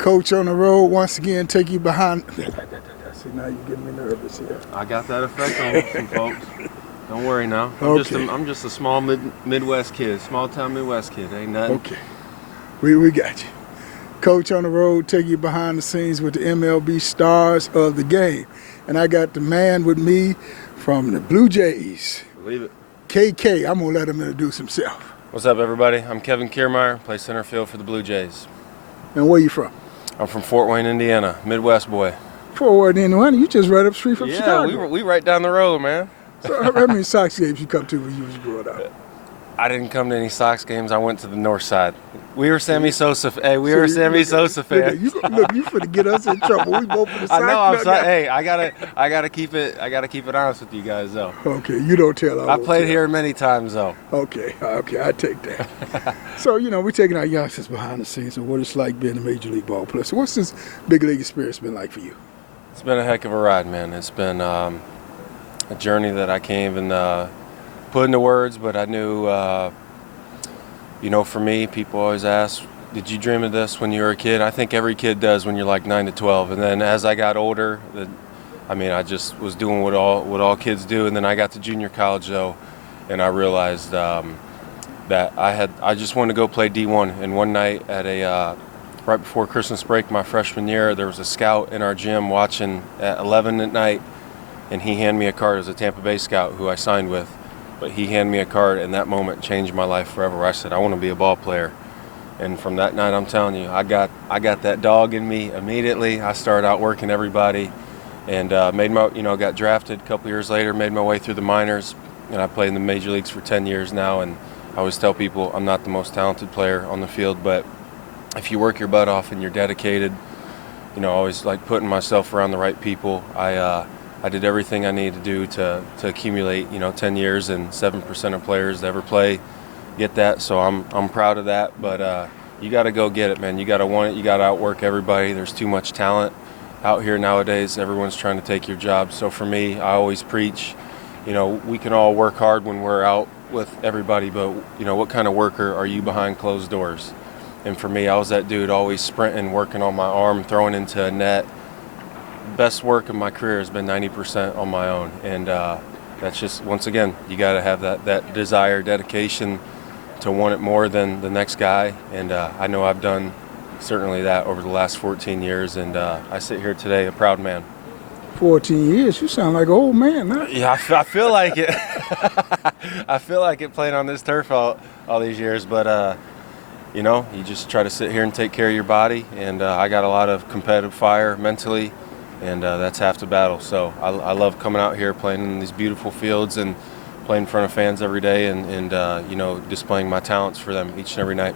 Coach on the road once again, take you behind. See, now you're getting me nervous here. I got that effect on some folks. Don't worry now. I'm just a small Midwest kid, small town Midwest kid. Ain't nothing. Okay, we got you. Coach on the road, take you behind the scenes with the MLB stars of the game. And I got the man with me from the Blue Jays. Believe it. KK, I'm going to let him introduce himself. What's up, everybody? I'm Kevin Kiermaier, play center field for the Blue Jays. And where you from? I'm from Fort Wayne, Indiana, Midwest boy. Fort Wayne, Indiana? You just right up the street from Chicago. Yeah, we right down the road, man. So how many Sox games you come to when you was growing up? I didn't come to any Sox games. I went to the north side. We were Sammy Sosa. Hey, we were Sammy Sosa fans. Look, you finna get us in trouble. We both for the Sox. I know. I'm sorry. Hey, I gotta keep it honest with you guys, though. Okay, you don't tell. I played here many times, though. Okay, I take that. So we're taking our youngsters behind the scenes of what it's like being a major league ball player. So what's this big league experience been like for you? It's been a heck of a ride, man. It's been a journey that I can't even put into words, but I knew. For me, people always ask, did you dream of this when you were a kid? I think every kid does when you're like 9 to 12. And then as I got older, I just was doing what all kids do. And then I got to junior college, though, and I realized that I just wanted to go play D1. And one night right before Christmas break, my freshman year, there was a scout in our gym watching at 11 at night, and he handed me a card as a Tampa Bay scout who I signed with. But he handed me a card, and that moment changed my life forever. I said, I want to be a ball player. And from that night, I'm telling you, I got that dog in me immediately. I started out working everybody, and got drafted a couple years later, made my way through the minors, and I played in the major leagues for 10 years now. And I always tell people I'm not the most talented player on the field, but if you work your butt off and you're dedicated, I always like putting myself around the right people. I did everything I needed to do to accumulate, 10 years, and 7% of players to ever play get that. So I'm proud of that. But you got to go get it, man. You got to want it. You got to outwork everybody. There's too much talent out here nowadays. Everyone's trying to take your job. So for me, I always preach, we can all work hard when we're out with everybody, but what kind of worker are you behind closed doors? And for me, I was that dude always sprinting, working on my arm, throwing into a net. Best work of my career has been 90% on my own, and that's just, once again, you got to have that desire, dedication to want it more than the next guy, and I know I've done certainly that over the last 14 years, and I sit here today a proud man. 14 years? You sound like an old man now. Yeah, I feel like it. I feel like it playing on this turf all these years, but you just try to sit here and take care of your body, and I got a lot of competitive fire mentally. And that's half the battle. So I love coming out here, playing in these beautiful fields and playing in front of fans every day and displaying my talents for them each and every night.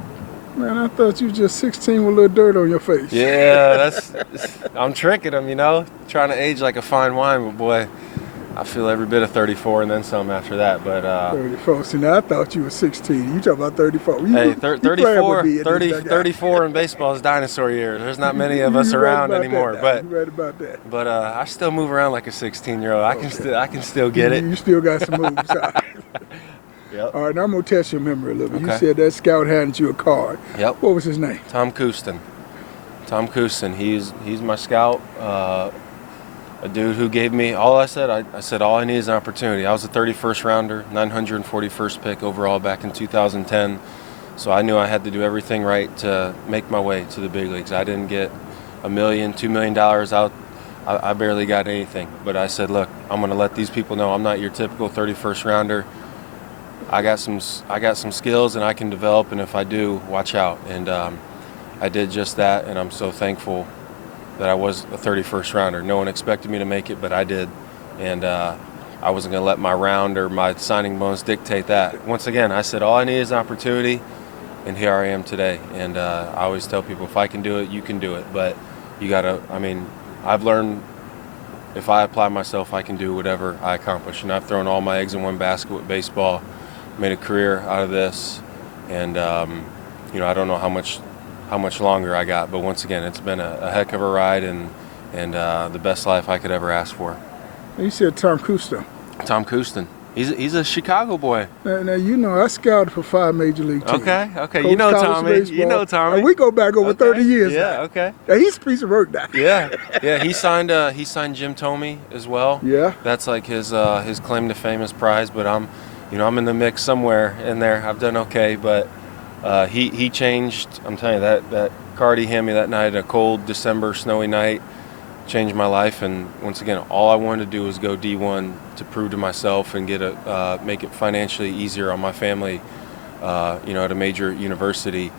Man, I thought you were just 16 with a little dirt on your face. Yeah, I'm tricking them, trying to age like a fine wine. But, boy, I feel every bit of 34 and then some after that. But 34. See, now I thought you were 16. You talking about 34. 34 in baseball is dinosaur years. There's not many of us around anymore. You right about that. But I still move around like a 16-year-old. I can still get it. You still got some moves. Yep. All right, now I'm going to test your memory a little bit. Okay. You said that scout handed you a card. Yep. What was his name? Tom Couston. He's my scout. A dude who gave me all I said all I need is an opportunity. I was a 31st rounder, 941st pick overall back in 2010. So I knew I had to do everything right to make my way to the big leagues. I didn't get $1 million, $2 million out. I barely got anything. But I said, look, I'm going to let these people know I'm not your typical 31st rounder. I got some skills and I can develop, and if I do, watch out. And I did just that, and I'm so thankful that I was a 31st rounder. No one expected me to make it, but I did. And I wasn't going to let my round or my signing bonus dictate that. Once again, I said all I need is an opportunity, and here I am today. And I always tell people, if I can do it, you can do it. But you got to, I've learned if I apply myself, I can do whatever I accomplish. And I've thrown all my eggs in one basket with baseball, made a career out of this. And, I don't know how much longer I got, but once again, it's been a heck of a ride and the best life I could ever ask for. You said Tom Couston. Tom Couston. He's a Chicago boy. Now you know I scouted for 5 major league teams. Okay. Coached You know college Tommy. baseball, You know Tommy. and we go back over 30 years Yeah. now. Okay. Now, he's a piece of work now. Yeah. He signed Jim Thome as well. Yeah. That's like his claim to fame, his prize. But I'm in the mix somewhere in there. I've done okay, but he changed. I'm telling you that card he handed me that night, a cold December snowy night, changed my life. And once again, all I wanted to do was go D1 to prove to myself and make it financially easier on my family, at a major university.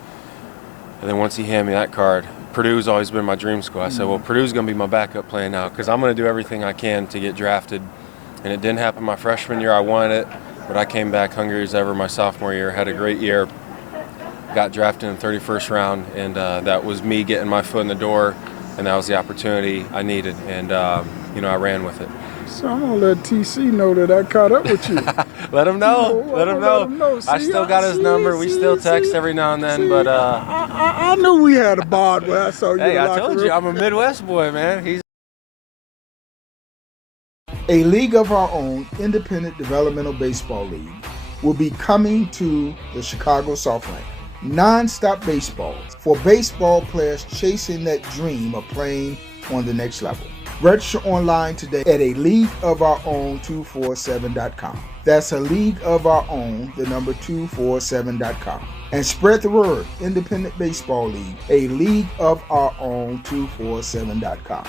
And then once he handed me that card, Purdue's always been my dream school. I said, well, Purdue's going to be my backup plan now because I'm going to do everything I can to get drafted. And it didn't happen my freshman year. I wanted it, but I came back hungry as ever my sophomore year, had a great year, got drafted in the 31st round, and that was me getting my foot in the door, and that was the opportunity I needed, and I ran with it. So I'm going to let TC know that I caught up with you. Let him know. Let him know. See, I still got his number. We still text every now and then, but I knew we had a bond when I saw you. Hey, in the I locker told room. you, I'm a Midwest boy, man. A League of Our Own independent developmental baseball league will be coming to the Chicago Southland. Non-stop baseball for baseball players chasing that dream of playing on the next level. Register online today at a League of Our Own 247.com. That's a League of Our Own, the number 247.com. And spread the word, Independent Baseball League, a League of Our Own 247.com.